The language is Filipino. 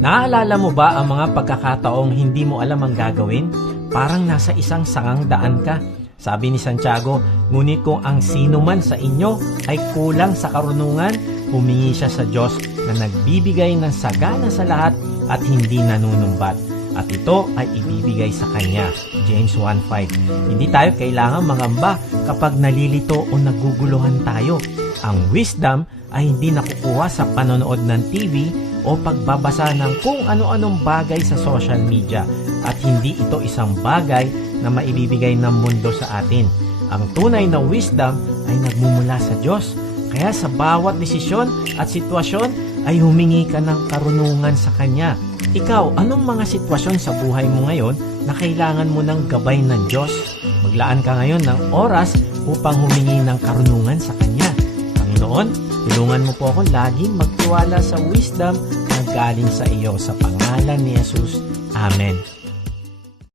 Naaalala mo ba ang mga pagkakataong hindi mo alam ang gagawin? Parang nasa isang sangang daan ka. Sabi ni Santiago, ngunit kung ang sino man sa inyo ay kulang sa karunungan, humingi siya sa Diyos na nagbibigay ng sagana sa lahat at hindi nanunumbat. At ito ay ibibigay sa Kanya. James 1.5 Hindi tayo kailangan mangamba kapag nalilito o naguguluhan tayo. Ang wisdom ay hindi nakukuha sa panonood ng TV o pagbabasa ng kung ano-anong bagay sa social media at hindi ito isang bagay na maibibigay ng mundo sa atin. Ang tunay na wisdom ay nagmumula sa Diyos. Kaya sa bawat desisyon at sitwasyon ay humingi ka ng karunungan sa Kanya. Ikaw, anong mga sitwasyon sa buhay mo ngayon na kailangan mo ng gabay ng Diyos? Maglaan ka ngayon ng oras upang humingi ng karunungan sa Kanya. Panginoon, tulungan mo po ako laging magtiwala sa wisdom na galing sa iyo sa pangalan ni Jesus. Amen.